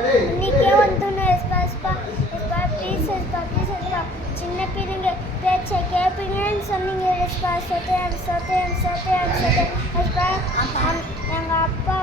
இன்னைக்கே வந்துன்னு எஸ்பா எஸ்பா please எஸ்பா please எஸ்பா சின்ன பிள்ளைங்க பேச்சை கேட்பீங்கன்னு சொன்னீங்க எஸ்பா சொத்தேன் சொத்தேன் சொத்தேன் சொத்தேன் எஸ்பா எங்கள் அப்பா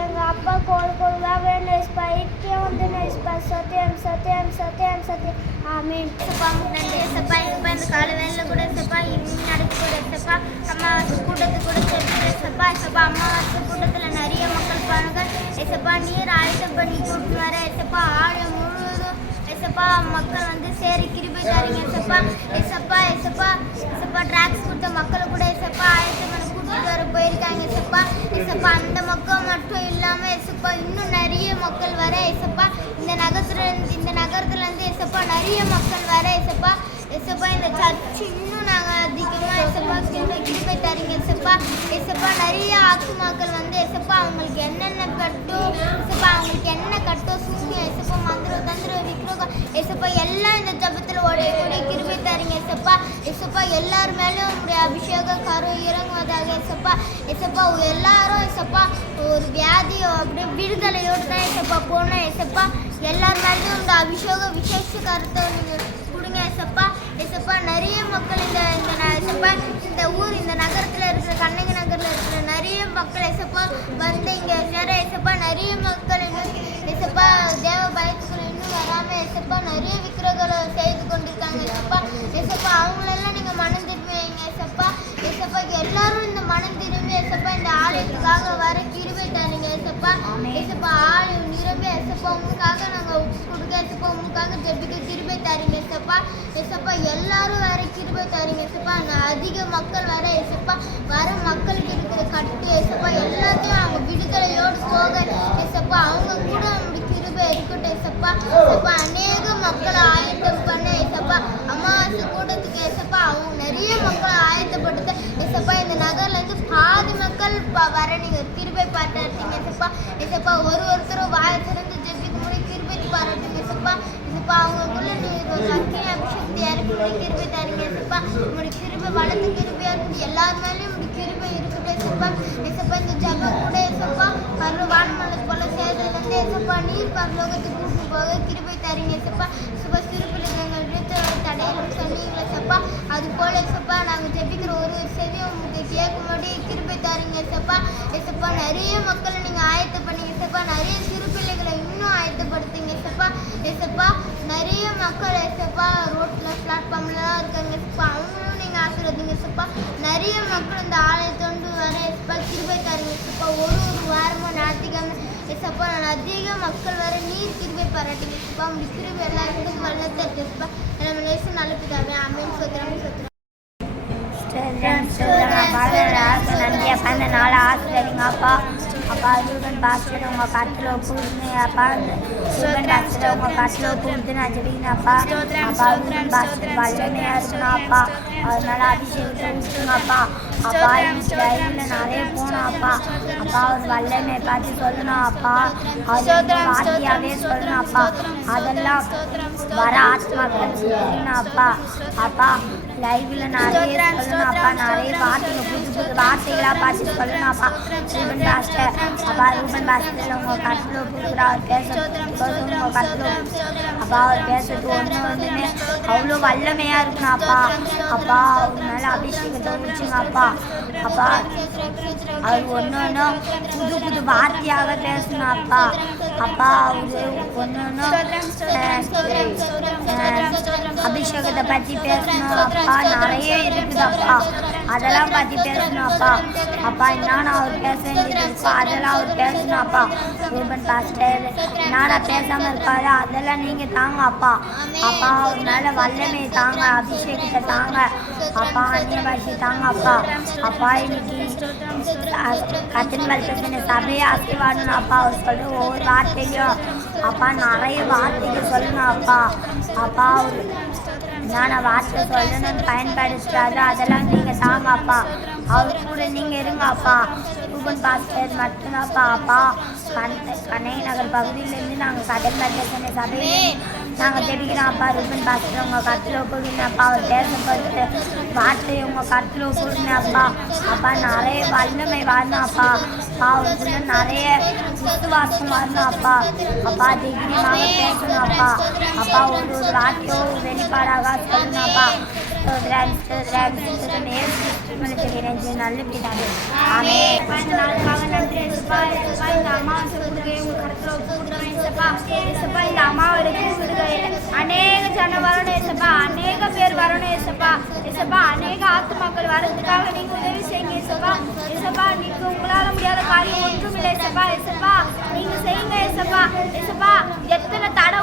எங்கள் அப்பா கோல் கோலாக வேணும் எஸ்பா இப்பயே வந்துன்னு எஸ்பா சொத்தேன் சொத்தேன் சொத்தேன் சொத்தேன் ஆமீன் ஏசப்பா நன்றி. ஏசப்பா ஏசப்பா இந்த கால வேலையில் கூட ஏசப்பா ஈவினிங் நடக்க கூட ஏசப்பா அம்மாவாசை கூட்டத்துக்கு கூட சேர்த்து ஏசப்பா ஏசப்பா அம்மாவாசை கூட்டத்தில் நிறைய மக்கள் பாருங்க. ஏசப்பா நீர் ஆயுதம் பண்ணி கூட்டு வர. ஏசப்பா ஆடு முழுவதும். ஏசப்பா மக்கள் வந்து சேரி கிருபை தாரீங்க. ஏசப்பா ஏசப்பா ஏசப்பா ஏசப்பா ட்ராக்ஸ் கொடுத்த மக்களை கூட ஏசப்பா ஆயுதம் பண்ணி கூட்டிட்டு வர போயிருக்காங்க ஏசப்பா ஏசப்பா அந்த மக்கள் மட்டும் இல்லாமல் ஏசப்பா இன்னும் நிறைய மக்கள் வர ஏசப்பா இந்த நகரத்துல இருந்து இந்த நகரத்துல இருந்து நிறைய மக்கள் வர ஏசப்பா எசப்பா இந்த சர்ச் இன்னும் நாங்கள் அதிகமாக ஏசப்பா கிருபை தரீங்க ஏசப்பா ஏசப்பா நிறைய ஆத்துமாக்கள் வந்து எசப்பா அவங்களுக்கு என்னென்ன கட்டும் ஏசப்பா அவங்களுக்கு என்ன கட்டும் சூன்யம் எசப்பா மந்திரம் தந்திரம் விக்ரோகம் ஏசப்பா எல்லாம் இந்த ஜபத்தில் உடைய கிருபை தரீங்க ஏசப்பா. ஏசப்பா எல்லார் மேலேயும் உங்களுடைய அபிஷேக கரும் இறங்குவதாக ஏசப்பா. ஏசப்பா எல்லாரும் ஏசப்பா ஒரு வியாதியோ அப்படியே விடுதலையோடு தான் ஏசப்பா போனேன் ஏசப்பா எல்லார் மேலேயும் உங்கள் அபிஷேக விசேஷ கருத்தை நீங்கள் கொடுங்க ஏசப்பா. ஏசப்பா நிறைய மக்கள் இந்த இந்த ந- இந்த ஊர் இந்த நகரத்தில் இருக்கிற கண்ணகி நகரில் இருக்கிற நிறைய மக்கள் ஏசப்பா வந்து இங்கே சேர. ஏசப்பா நிறைய மக்கள் இன்னும் ஏசப்பா தேவ பயத்துக்குள்ள இன்னும் வராமல் ஏசப்பா நிறைய விக்கிரகளை செய்து கொண்டிருக்காங்க ஏசப்பா ஏசப்பா அவங்களெல்லாம் நீங்கள் மனம் திரும்பி வைங்க ஏசப்பா ஏசப்பா எல்லாரும் இந்த மனம் திரும்பி ஏசப்பா இந்த ஆலயத்துக்காக வர கிருபை தருங்க ஏசப்பா ஏசப்பா ஆலயம் நிரம்பி ஏசப்பா உங்களுக்காக நாங்கள் கொடுக்க ஏசப்பா உங்களுக்காக ஜெபிக்க கிருபை தருங்க. ஏசப்பா ஏசப்பா எல்லாரும் வர கிருபை தருங்க. ஏசப்பா நான் அதிக மக்கள் வர ஏசப்பா வர மக்களுக்கு இருக்கிற கட்டு ஏசப்பா எல்லாத்தையும் அவங்க விடுதலையோடு போக ஏசப்பா அவங்க கூட கிருபை இருக்கட்டும் ஏசப்பா ஏசப்பா அநேக மக்கள் ஆயத்தம் பண்ண ஏசப்பா. அமாவாசை கூட்டத்துக்கு ஏசப்பா அவங்க நிறைய மக்கள் ஆயத்தப்படுத்த ஏசப்பா இந்த நகர்ல இருந்து பாதி மக்கள் ப- வர நீங்க கிருபை பாராட்டுங்க ஏசப்பா. ஏசப்பா ஒரு ஒருத்தரும் வாய திறந்து ஜெபிக்க முடி கிருபை பாராட்டுங்க ஏசப்பா. ஏசப்பா அவங்களுக்குள்ள நீங்க ஒரு அக்கினி அபிஷேகத்தை இறக்கி முடி கிருபை தரீங்க ஏசப்பா. உங்களுடைய கிருபை வளர்த்து கிருபையா இருந்து எல்லார் மேலேயும் உங்களுடைய கிருபை இருக்கட்டும் ஏசப்பா. ஏசப்பா இந்த ஜபம் கூட ஏசப்பா பரவ வானமலை போல சேர்ந்ததுலேருந்து ஏசப்பா நீர் பரலோகத்துக்கு கூட்டு போக கிருபை தரீங்க ஏசப்பா சுப சிறுபிள்ளைகள் தடையிலும் சொன்னீங்களே சப்பா. அது போல ஏசப்பா நாங்கள் ஜெபிக்கிற ஒரு ஒரு செவியும் உங்களுக்கு கேட்கும்போது கிருபை தரீங்க ஏசப்பா எசப்பா நிறைய மக்களை நீங்கள் ஆயத்த பண்ணீங்க சப்பா. நிறைய சிறு பிள்ளைகளை இன்னும் ஆயத்தப்படுத்துங்க ஏசப்பா ஏசப்பா நிறைய மக்கள் எசப்பா ரோட்டில் பிளாட்ஃபார்ம்லாம் இருக்காங்க சப்பா. அவங்களும் நீங்கள் ஆசீர்வதிங்க ஏசப்பா நிறைய மக்கள் இந்த ஆலயத்தோண்டு வர ஏசப்பா கிருபை தருங்க ஏசப்பா ஒரு ஒரு வாரமும் ஞாயிற்றுக்கிழமை ஏசப்பா நான் அதிக மக்கள் வர நீர் கிருபை பாராட்டி ஏசப்பா உங்களுக்கு கிருபை எல்லாருக்கும் வல்லத்தை இருக்கு ஏசப்பா. நம்ம நேசம் நல்ல பிதாவே அமேன் சோத்திரம் சோத்திரம் ஸ்தோத்திரம், ஸ்தோத்திரம் அப்பா ராசு நன்றி அப்பா இந்த நாளை ஆசிரியரிங்க அப்பா அப்பா ரூபன் பாஸ்டர் உங்க கட்டில் ஒப்புடுங்க அப்பா ரூபன் பாஸ்டர் உங்க கட்டில் ஒப்புடுத்து நான் ஜெபிக்கிறேன் அப்பா அப்பா ரூபன் பாஸ்டர் வல்லமையா இருக்கணும் அப்பா அதனால அபிஷேகத்தை ஊற்றுங்க அப்பா அப்பா இன்னைக்கு டைமில் நிறைய போகணும் அப்பா அப்பா ஒரு வல்லமை பார்த்து சொல்லணும் அப்பா அது வார்த்தையாவே சொல்லணும் அப்பா அதெல்லாம் வர ஆத்மாக்கள் சொல்லணும் அப்பா அப்பா லைவ்ல நிறைய சொல்லணும் அப்பா. நிறைய வார்த்தைங்க புது புது வார்த்தைகளா பார்த்து சொல்லணும் அப்பா. ரூபன் பாஸ்டர் அப்பா. ரூபன் பாஸ்டர் உங்க கட்டில் கொடுக்குறா அவர் பேச உங்க கட்டில் அப்பா அவர் பேசுறது ஒன்று ஒன்றுமே அவ்வளோ வல்லமையா இருக்கணும் அப்பா. அப்பா அவர் மேல அபிஷேகத்தை ஊற்றுங்க அப்பா. அப்பா அவர் ஒன்று ஒன்றும் புது புது வார்த்தையாக பேசணும் அப்பா. அப்பா அவரு ஒன்று ஒன்றும் அபிஷேகத்தை பற்றி பேசணும் அப்பா அப்பா நிறைய இருக்குது அப்பா அதெல்லாம் பற்றி பேசணும் அப்பா அப்பா என்னன்னா அவர் பேச வேண்டியது அதெல்லாம் அவர் பேசணும் அப்பா ரூபன் பாஸ்டர் என்னடா பேசாமல் இருப்பாரு. அதெல்லாம் நீங்கள் தாங்க அப்பா அப்பா அவர் மேலே வல்லமை தாங்க. அபிஷேகத்தை தாங்க. அப்பா அந்நிய பாஷை தாங்க அப்பா அப்பா இன்னைக்கு கத்தின் பரிசன சபையை ஆசீர்வாடணும் அப்பா அவர் சொல்ற ஒவ்வொரு வார்த்தையும் அப்பா நிறைய வார்த்தைகள் சொல்லணும் அப்பா அப்பா அவர் ஞான வார்த்தை சொல்லணும்னு பயன்படுத்துறாரு அதெல்லாம் நீங்கள் தாங்கப்பா. அவர் கூட நீங்கள் இருங்க அப்பா ரூபன் பாஸ்டர் மட்டும்தான்ப்பா அப்பா. கண் கண்ணை நகர் பகுதியிலேருந்து நாங்கள் கடல் பரிசன சபையிலேருந்து நாங்கள் ஜெபிக்கிறோம் அப்பா ரூபன் பாஸ்டர் உங்கள் கருத்தில் ஒப்புடுங்க அப்பா. அவர் பேசப்பட்டு வார்த்தை உங்கள் கருத்தில் ஒப்புடுங்க அப்பா. அப்பா நிறைய வல்லமை வரணும் அப்பா. அப்பா அவருக்குள்ள நிறைய விசுவாசம் வரணும் அப்பா. அப்பா தைரியமாக பேசணும் அப்பா. அப்பா ஒரு ஒரு வார்த்தையோ வெளிப்பாடாக சொல்லணும் அப்பா. நல்ல பிதாவே. ஆமே நாளுக்காக நன்றி இந்த உங்க கருத்துல ஒப்பு ஏசப்பா ஏசப்பா இந்த அமாவாசை கொடுக்க அநேக ஜன வரணும் ஏசப்பா அநேக பேர் வரணும் ஏசப்பா. ஏசப்பா அநேக ஆத்துமாக்கள் வரதுக்காக நீங்க உதவி செய்யுங்க ஏசப்பா. ஏசப்பா நீங்க உங்களால முடியாத காரியம் ஒன்றும் இல்லை ஏசப்பா. ஏசப்பா நீங்க செய்யுங்க ஏசப்பா. ஏசப்பா எத்தனை தடை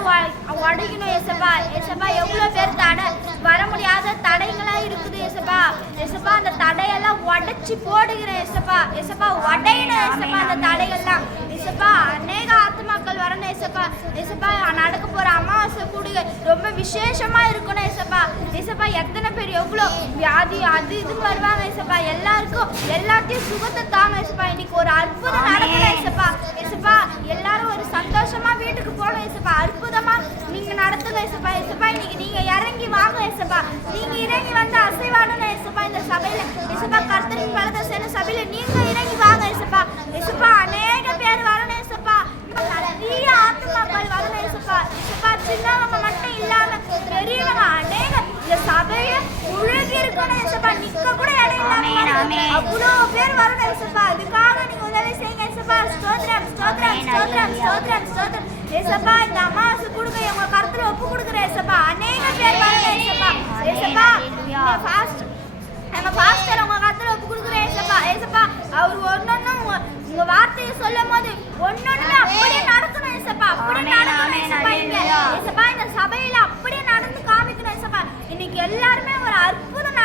உடைக்கணும் ஏசப்பா. ஏசப்பா எவ்வளவு பேர் தடை வர முடியாத தடைகளா இருக்குது ஏசப்பா. ஏசப்பா அந்த தடையெல்லாம் உடைச்சி போடுகிறேன் ஏசப்பா. ஏசப்பா உடையின ஏசப்பா அந்த தடைகள்லாம். ஏசப்பா அநேக ஆத்மாக்கள் வரணும் ஏசப்பா. ஏசப்பா நடக்க போற அமாவாசை கூடுக ரொம்ப விசேஷமா இருக்கணும் ஏசப்பா. ஏசப்பா எத்தனை பேர் எவ்வளோ வியாதி அது இதுன்னு வருவாங்க ஏசப்பா. எல்லாருக்கும் எல்லாத்தையும் சுகத்தை தாங்க ஏசப்பா. இன்னைக்கு ஒரு அற்புதம் நடக்கணும் ஏசப்பா. ஏசப்பா எல்லாரும் ஒரு சந்தோஷமா வீட்டுக்கு போகணும் ஏசப்பா. அற்புதமா நீங்க நடத்துங்க ஏசப்பா. ஏசப்பா இன்னைக்கு நீங்க இறங்கி வாங்க ஏசப்பா. நீங்க இறங்கி வந்து அசைவாடணும் ஏசப்பா. இந்த சபையில ஏசப்பா கர்த்தரின் வலத சேன சபையில நீங்க இறங்கி வாங்க ஏசப்பா. ஏசப்பா அநேக பேர் வரணும் ஏசப்பா நிறைய ஆத்துமாக்கள் வரணும் ஏசப்பா ஏசப்பா சின்னவங்க மட்டும் இல்லாம பெரியவங்க அநேக இந்த சபைய முழுகி இருக்கணும் ஏசப்பா நிக்க கூட இடம் ஆமென், இல்லாம ஆமென். அவ்வளோ பேர் வரணும் ஏசப்பா அதுக்காக நீங்க உதவி செய்யுங்க ஏசப்பா ஸ்தோத்திரம் ஸ்தோத்திரம் ஆமென், ஸ்தோத்திரம் அல்லேலூயா. ஸ்தோத்திரம் ஸ்தோத்திரம் ஏசப்பா இந்த அமாவாசை கொடுக்க உங்க கருத்துல ஒப்பு கொடுக்குற ஏசப்பா அநேக பேர் வரணும் ஏசப்பா ஆமென், ஏசப்பா இந்த ஃபாஸ்ட் நம்ம பாஸ்டர் உங்க கருத்துல ஒப்பு கொடுக்குற ஏசப்பா ஏசப்பா அவர் ஒன்னொன்னும் உங்க வார்த்தையை சொல்லும் போது ஒன்னொன்னு அப்படியே நடக்கணும் ஏசப்பா. அப்படியே நடக்கணும் இங்க. ஏசப்பா இந்த சபையில அப்படியே நடந்து காமிக்கணும் ஏசப்பா இன்னைக்கு எல்லாருமே ஒரு அற்புதம்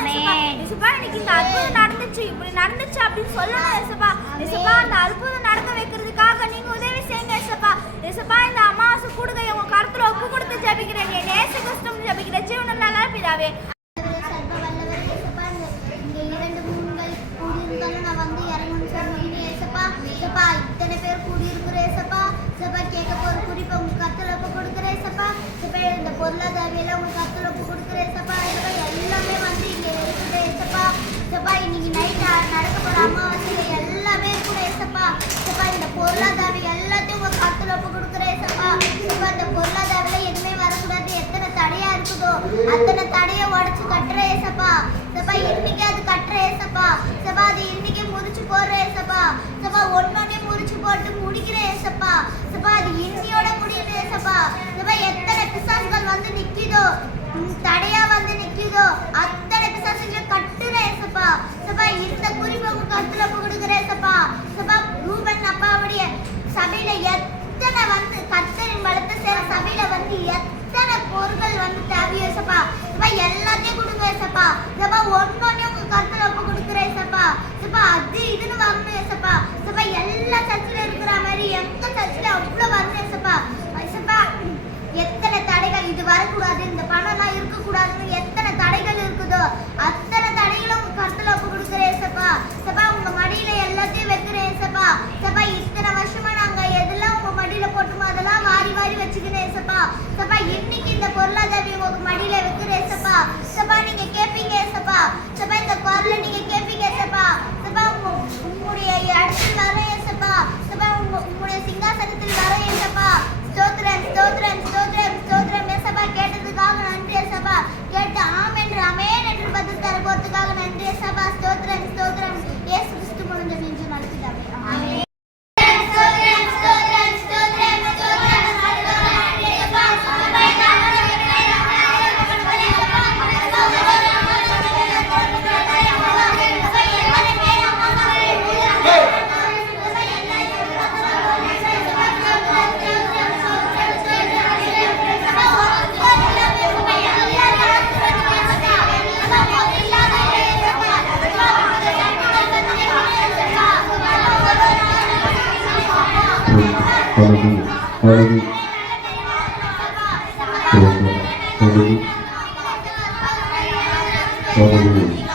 நடக்கணும்னு சொல்லணும் ஏசப்பா இன்னைக்கு இந்த அற்புதம் நடந்துச்சு. இப்படி நடந்துச்சு அப்படின்னு சொல்லணும் ஏசப்பா. ஏசப்பா அந்த அற்புதம் நடக்க வைக்கிறதுக்காக நீங்க உதவி செய்யுங்க ஏசப்பா. ஏசப்பா இந்த அமாவாசை கூடுகை உங்க கருத்துல ஒப்பு கொடுத்து ஜெபிக்கிறேன். என் நேச கஷ்டம் ஜெபிக்கிற ஜீவனம் நல்லா பிதாவே இங்க இரண்டு மூணுகள் கூடியிருந்தாலும் நான் வந்து இறங்கணும்னு சொன்னீங்க ஏசப்பா ஏசப்பா இத்தனை பேர் கூடியிருக்கிற ஏசப்பா ஏசப்பா கேட்க போற குறிப்பை உங்க கத்துல ஒப்பு கொடுக்குற ஏசப்பா ஏசப்பா இந்த பொருளாதாரம் உங்க கத்துல ஒப்பு கொடுக்குற ஏசப்பா ஏசப்பா எல்லாமே வந்து இங்க இருக்குது ஏசப்பா ஏசப்பா இன்னைக்கு நைட் நடக்க போற அமாவாசையில எல்லாமே கூட ஏசப்பா ஏசப்பா இந்த பொருளாதாரம் எல்லாத்தையும் உங்க கத்துல ஒப்பு கொடுக்குற ஏசப்பா ஏசப்பா இந்த பொருளாதாரம் எதுவுமே வரக்கூடாது எத்தனை தடையா இருக்குதோ அத்தனை தடையை உடைச்சு கட்டுற ஏசப்பா சபா இன்னைக்கு அது கட்டுற ஏசப்பா சபா அது இன்னைக்கு முறிச்சு போடுற ஏசப்பா சபா ஒன்னொன்னே முறிச்சு போட்டு முடிக்கிற ஏசப்பா சபா அது இன்னியோட முடியுது ஏசப்பா சபா எத்தனை பிசாசுகள் வந்து நிக்குதோ தடையா வந்து நிக்குதோ அத்தனை பிசாசுகளை கட்டுற ஏசப்பா சபா இந்த குறிப்பு உங்க கருத்துல கொடுக்குற ஏசப்பா சபா ரூபன் அப்பாவுடைய சபையில எத்தனை வந்து கத்தரின் பலத்தை சேர சபையில வந்து எத்தனை பொருட்கள் வந்து தேவையோ ஏசப்பா. சப்பா எல்லாத்தையும் கொடுங்க ஏசப்பா. சப்பா ஒன்னொன்னே உங்க கருத்துல ஒப்பு கொடுக்குறேன் சப்பா சப்பா அது இதுன்னு வரணும் ஏசப்பா. சப்பா எல்லா சர்ச்சில் இருக்கிற மாதிரி எந்த சர்ச்சில் அவ்வளோ வரணும் ஏசப்பா. சப்பா எத்தனை தடைகள் இது வரக்கூடாது இந்த பணம்லாம் இருக்கக்கூடாதுன்னு எத்தனை தடைகள் இருக்குதோ அது தடைகளும் உங்க கருத்துல ஒப்பு கொடுக்குற ஏசப்பா சபா உங்க மடியில எல்லாத்தையும் வைக்கிற ஏசப்பா சபா இத்தனை வருஷமா நாங்க எதெல்லாம் உங்க மடியில போட்டுமோ அதெல்லாம் வாரி வாரி வச்சுக்கணும் ஏசப்பா சபா இன்னைக்கு இந்த பொருளாதாரம் உங்க மடியில வைக்கிற ஏசப்பா. சபா நீங்க கேப்பீங்க ஏசப்பா. சபா இந்த குரல நீங்க கேப்பீங்க ஏசப்பா. சபா உங்களுடைய அடுத்த Hallelujah. Hallelujah. Hallelujah. Hallelujah. Hallelujah.